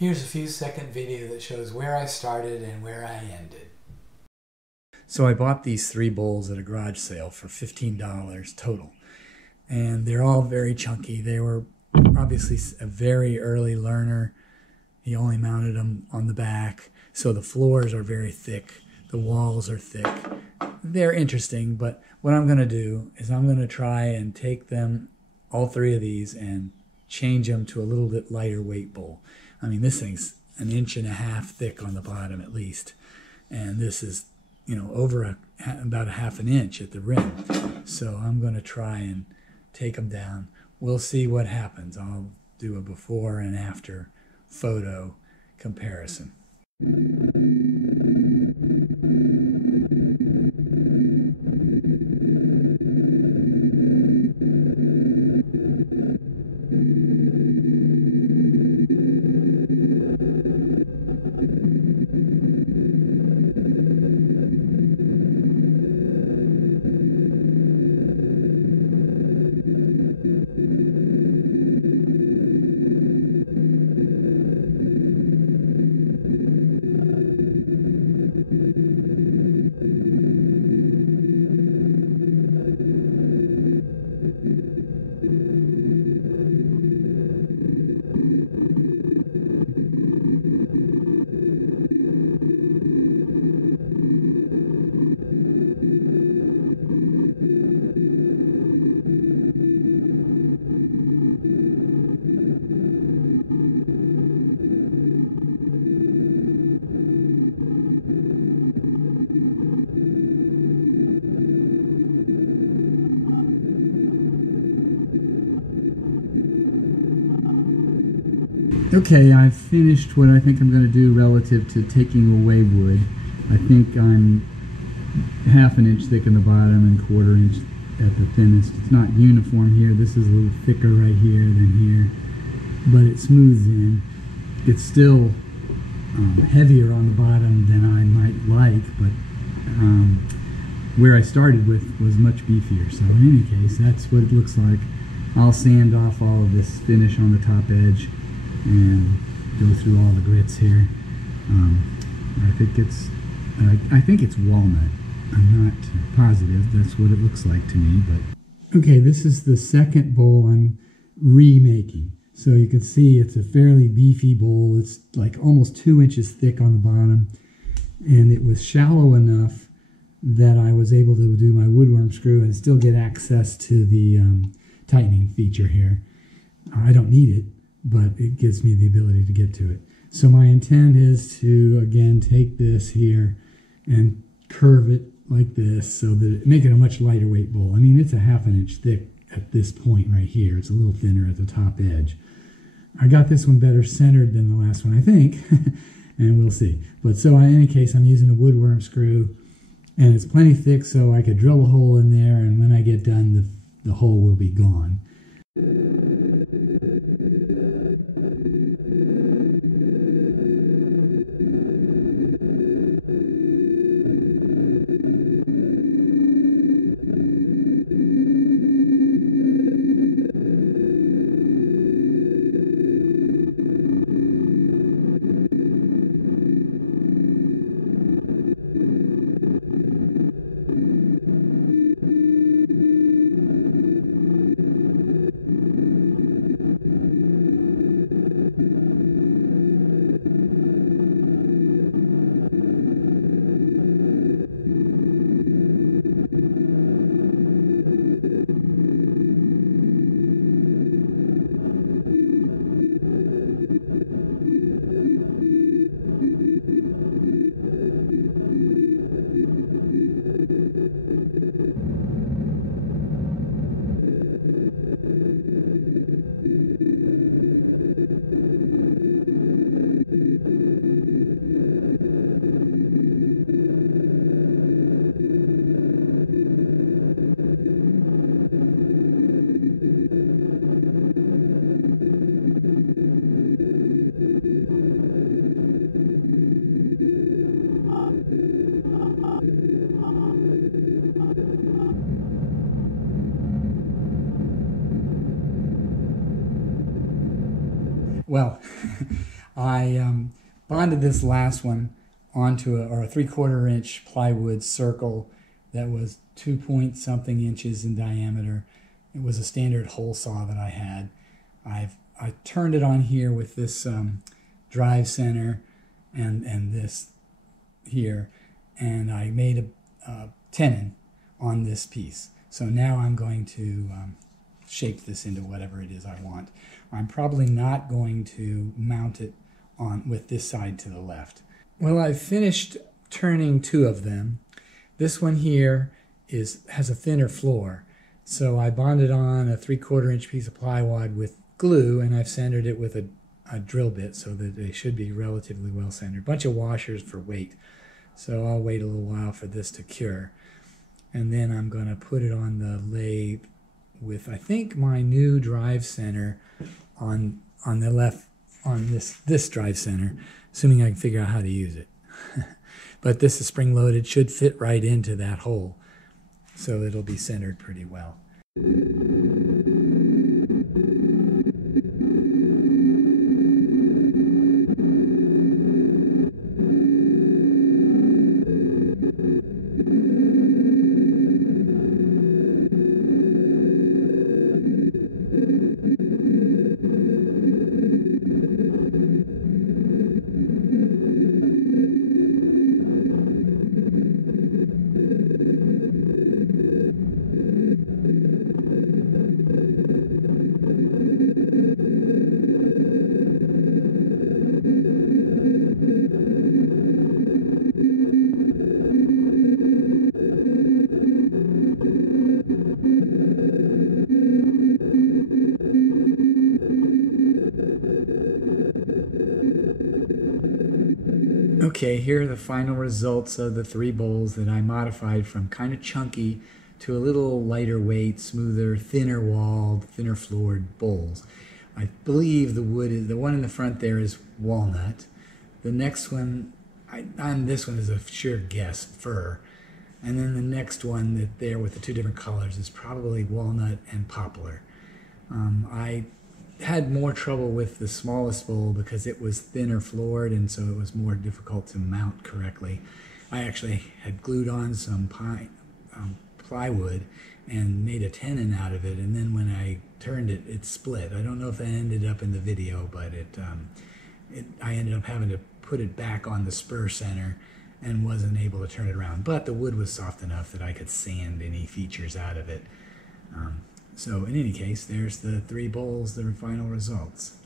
Here's a few second video that shows where I started and where I ended. So I bought these 3 bowls at a garage sale for $15 total. And they're all very chunky. They were obviously a very early learner. He only mounted them on the back. So the floors are very thick. The walls are thick. They're interesting, but what I'm going to do is I'm going to try and take them, all 3 of these, and change them to a little bit lighter weight bowl. I mean, this thing's 1.5 inches thick on the bottom at least. And this is, over about 1/2 inch at the rim. So I'm going to try and take them down. We'll see what happens. I'll do a before and after photo comparison. Okay, I've finished what I think I'm going to do relative to taking away wood. I think I'm 1/2 inch thick in the bottom and 1/4 inch at the thinnest. It's not uniform here. This is a little thicker right here than here, but it smooths in. It's still heavier on the bottom than I might like, but where I started with was much beefier. So in any case, that's what it looks like. I'll sand off all of this finish on the top edge and go through all the grits here. I think it's walnut. I'm not positive. That's what it looks like to me. But okay, this is the second bowl I'm remaking. So you can see it's a fairly beefy bowl. It's like almost 2 inches thick on the bottom, and it was shallow enough that I was able to do my woodworm screw and still get access to the tightening feature here. I don't need it, but it gives me the ability to get to it. So my intent is to, again, take this here and curve it like this so that make it a much lighter weight bowl. I mean, it's 1/2 inch thick at this point right here. It's a little thinner at the top edge. I got this one better centered than the last one, I think, and we'll see. But so in any case, I'm using a woodworm screw, and it's plenty thick so I could drill a hole in there, and when I get done, the hole will be gone. Well, I bonded this last one onto a 3/4 inch plywood circle that was 2 point something inches in diameter. It was a standard hole saw that I had. I turned it on here with this drive center and this here, and I made a tenon on this piece. So now I'm going to shape this into whatever it is I want. I'm probably not going to mount it on with this side to the left. Well, I've finished turning 2 of them. This one here has a thinner floor. So I bonded on a 3/4 inch piece of plywood with glue, and I've centered it with a drill bit so that they should be relatively well centered. Bunch of washers for weight. So I'll wait a little while for this to cure. And then I'm going to put it on the lathe with, I think, my new drive center on the left, on this drive center, assuming I can figure out how to use it. But this is spring loaded, should fit right into that hole, so it'll be centered pretty well. Okay, here are the final results of the 3 bowls that I modified from kind of chunky to a little lighter weight, smoother, thinner walled, thinner floored bowls. I believe the wood is, the one in the front there is walnut. The next one, this one is a sheer guess, fir. And then the next one that there with the 2 different colors is probably walnut and poplar. I had more trouble with the smallest bowl because it was thinner floored, and so it was more difficult to mount correctly. I actually had glued on some plywood and made a tenon out of it, and then when I turned it, it split. I don't know if that ended up in the video, but I ended up having to put it back on the spur center and wasn't able to turn it around. But the wood was soft enough that I could sand any features out of it. So in any case, there's the 3 bowls, the final results.